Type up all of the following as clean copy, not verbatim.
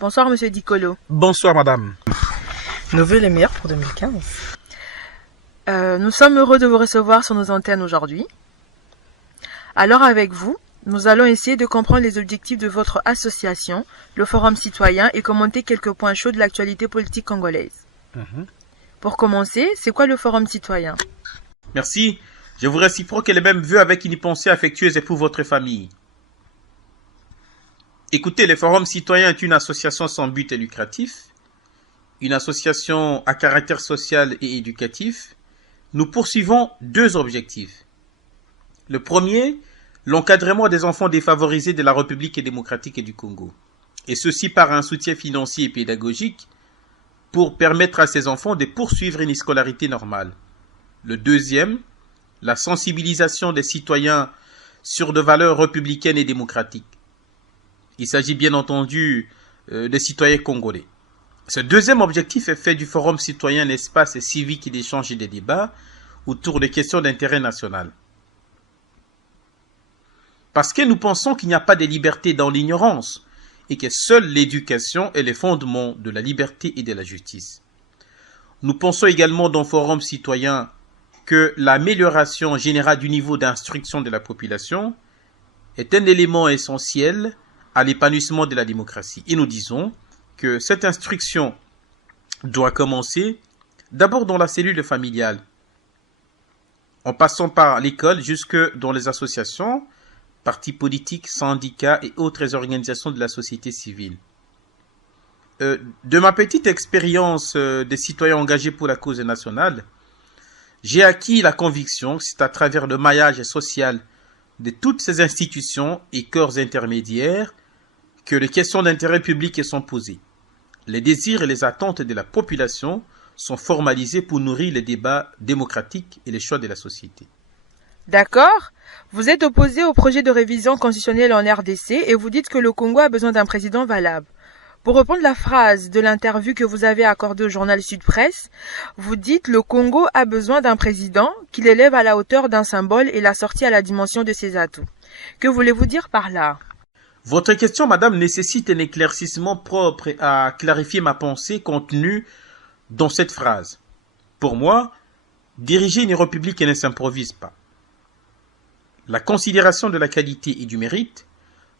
Bonsoir Monsieur Dicolo. Bonsoir madame. Nos vœux les meilleurs pour 2015. Nous sommes heureux de vous recevoir sur nos antennes aujourd'hui. Alors avec vous, nous allons essayer de comprendre les objectifs de votre association, le Forum Citoyen, et commenter quelques points chauds de l'actualité politique congolaise. Pour commencer, c'est quoi le Forum Citoyen? Merci. Je vous réciproque les mêmes vœux avec une pensée affectueuse et pour votre famille. Écoutez, le Forum Citoyen est une association sans but et lucratif, une association à caractère social et éducatif. Nous poursuivons deux objectifs. Le premier, l'encadrement des enfants défavorisés de la République démocratique du Congo, et ceci par un soutien financier et pédagogique pour permettre à ces enfants de poursuivre une scolarité normale. Le deuxième, la sensibilisation des citoyens sur des valeurs républicaines et démocratiques. Il s'agit bien entendu des citoyens congolais. Ce deuxième objectif est fait du Forum Citoyen un espace civique d'échange et de débat autour des questions d'intérêt national. Parce que nous pensons qu'il n'y a pas de liberté dans l'ignorance et que seule l'éducation est le fondement de la liberté et de la justice. Nous pensons également dans le Forum Citoyen que l'amélioration générale du niveau d'instruction de la population est un élément essentiel à l'épanouissement de la démocratie. Et nous disons que cette instruction doit commencer d'abord dans la cellule familiale, en passant par l'école jusque dans les associations, partis politiques, syndicats et autres organisations de la société civile. De ma petite expérience des citoyens engagés pour la cause nationale, j'ai acquis la conviction que c'est à travers le maillage social de toutes ces institutions et corps intermédiaires que les questions d'intérêt public sont posées. Les désirs et les attentes de la population sont formalisés pour nourrir les débats démocratiques et les choix de la société. D'accord. Vous êtes opposé au projet de révision constitutionnelle en RDC et vous dites que le Congo a besoin d'un président valable. Pour reprendre la phrase de l'interview que vous avez accordée au journal Sud Presse, vous dites le Congo a besoin d'un président qui l'élève à la hauteur d'un symbole et la sortie à la dimension de ses atouts. Que voulez-vous dire par là? Votre question, madame, nécessite un éclaircissement propre à clarifier ma pensée contenue dans cette phrase. Pour moi, diriger une république ne s'improvise pas. La considération de la qualité et du mérite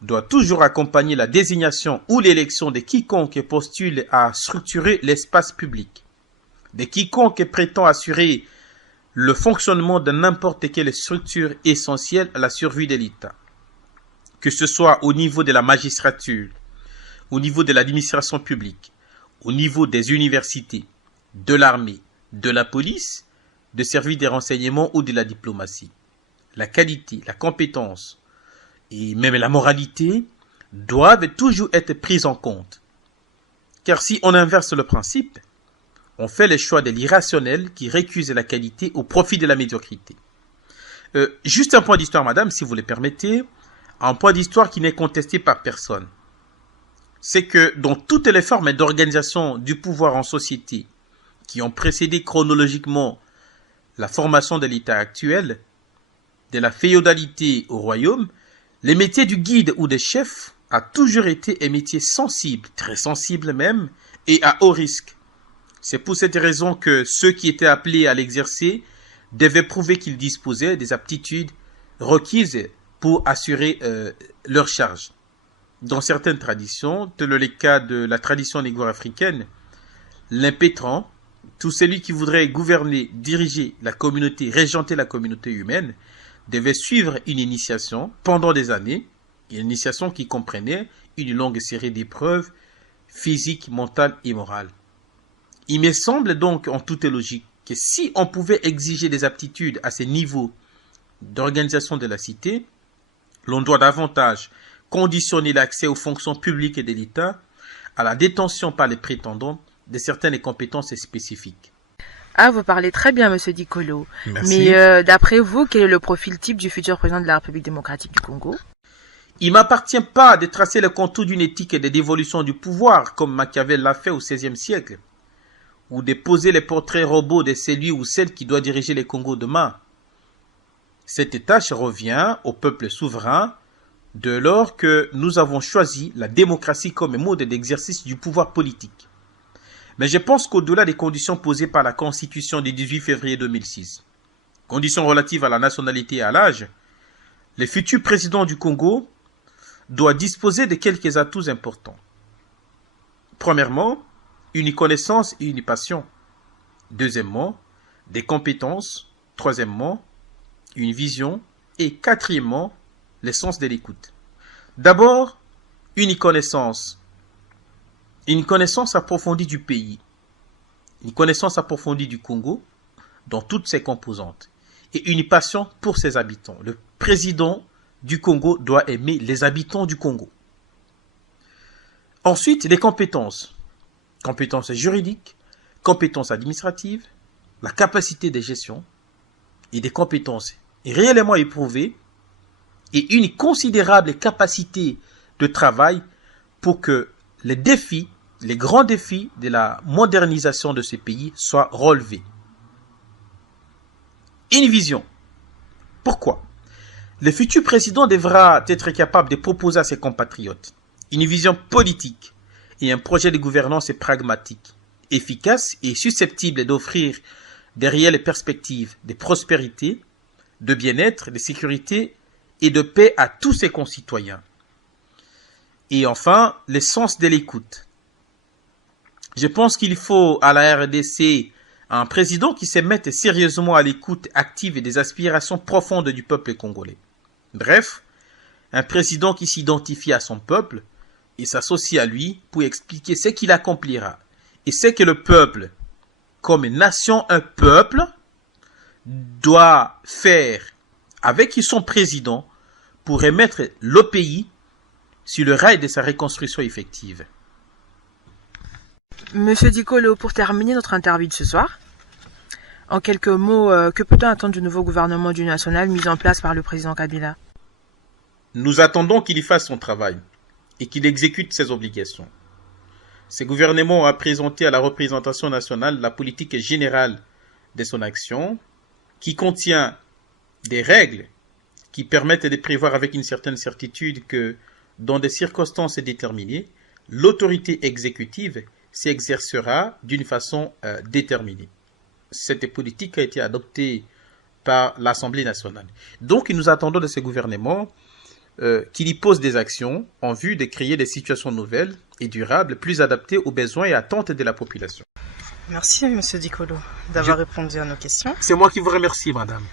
doit toujours accompagner la désignation ou l'élection de quiconque postule à structurer l'espace public, de quiconque prétend assurer le fonctionnement de n'importe quelle structure essentielle à la survie de l'État. Que ce soit au niveau de la magistrature, au niveau de l'administration publique, au niveau des universités, de l'armée, de la police, de services des renseignements ou de la diplomatie. La qualité, la compétence et même la moralité doivent toujours être prises en compte. Car si on inverse le principe, on fait le choix de l'irrationnel qui récuse la qualité au profit de la médiocrité. Juste un point d'histoire, madame, si vous le permettez, un point d'histoire qui n'est contesté par personne. C'est que dans toutes les formes d'organisation du pouvoir en société qui ont précédé chronologiquement la formation de l'État actuel, de la féodalité au royaume, les métiers du guide ou des chefs a toujours été un métier sensible, très sensible même, et à haut risque. C'est pour cette raison que ceux qui étaient appelés à l'exercer devaient prouver qu'ils disposaient des aptitudes requises pour assurer leur charge. Dans certaines traditions, tel est le cas de la tradition négro-africaine, l'impétrant, tout celui qui voudrait gouverner, diriger la communauté, régenter la communauté humaine, devait suivre une initiation pendant des années, une initiation qui comprenait une longue série d'épreuves physiques, mentales et morales. Il me semble donc en toute logique que si on pouvait exiger des aptitudes à ces niveaux d'organisation de la cité, l'on doit davantage conditionner l'accès aux fonctions publiques et de l'État à la détention par les prétendants de certaines compétences spécifiques. Ah, vous parlez très bien, Monsieur Dicolo. Merci. Mais d'après vous, quel est le profil type du futur président de la République démocratique du Congo? Il ne m'appartient pas de tracer le contour d'une éthique et de dévolution du pouvoir, comme Machiavel l'a fait au XVIe siècle, ou de poser les portraits robots de celui ou celle qui doit diriger les Congo demain. Cette tâche revient au peuple souverain dès lors que nous avons choisi la démocratie comme mode d'exercice du pouvoir politique. Mais je pense qu'au-delà des conditions posées par la Constitution du 18 février 2006, conditions relatives à la nationalité et à l'âge, le futur président du Congo doit disposer de quelques atouts importants. Premièrement, une connaissance et une passion. Deuxièmement, des compétences. Troisièmement, une vision. Et quatrièmement, le sens de l'écoute. D'abord, une connaissance. Une connaissance approfondie du pays. Une connaissance approfondie du Congo dans toutes ses composantes. Et une passion pour ses habitants. Le président du Congo doit aimer les habitants du Congo. Ensuite, les compétences. Compétences juridiques, compétences administratives, la capacité de gestion et des compétences réellement éprouvées et une considérable capacité de travail pour que les défis, les grands défis de la modernisation de ce pays soient relevés. Une vision. Pourquoi? Le futur président devra être capable de proposer à ses compatriotes une vision politique et un projet de gouvernance pragmatique, efficace et susceptible d'offrir de réelles perspectives de prospérité, de bien-être, de sécurité et de paix à tous ses concitoyens. Et enfin, le sens de l'écoute. Je pense qu'il faut à la RDC un président qui se mette sérieusement à l'écoute active des aspirations profondes du peuple congolais. Bref, un président qui s'identifie à son peuple et s'associe à lui pour expliquer ce qu'il accomplira et ce que le peuple, comme nation, un peuple, doit faire avec son président pour remettre le pays sur le rail de sa reconstruction effective. Monsieur Dikolo, pour terminer notre interview de ce soir, en quelques mots, que peut-on attendre du nouveau gouvernement d'union nationale mis en place par le président Kabila? Nous attendons qu'il y fasse son travail et qu'il exécute ses obligations. Ce gouvernement a présenté à la représentation nationale la politique générale de son action, qui contient des règles qui permettent de prévoir avec une certaine certitude que, dans des circonstances déterminées, l'autorité exécutive s'exercera d'une façon déterminée. Cette politique a été adoptée par l'Assemblée nationale. Donc, nous attendons de ce gouvernement qu'il y pose des actions en vue de créer des situations nouvelles et durables, plus adaptées aux besoins et attentes de la population. Merci, Monsieur Dikolo, d'avoir répondu à nos questions. C'est moi qui vous remercie, madame.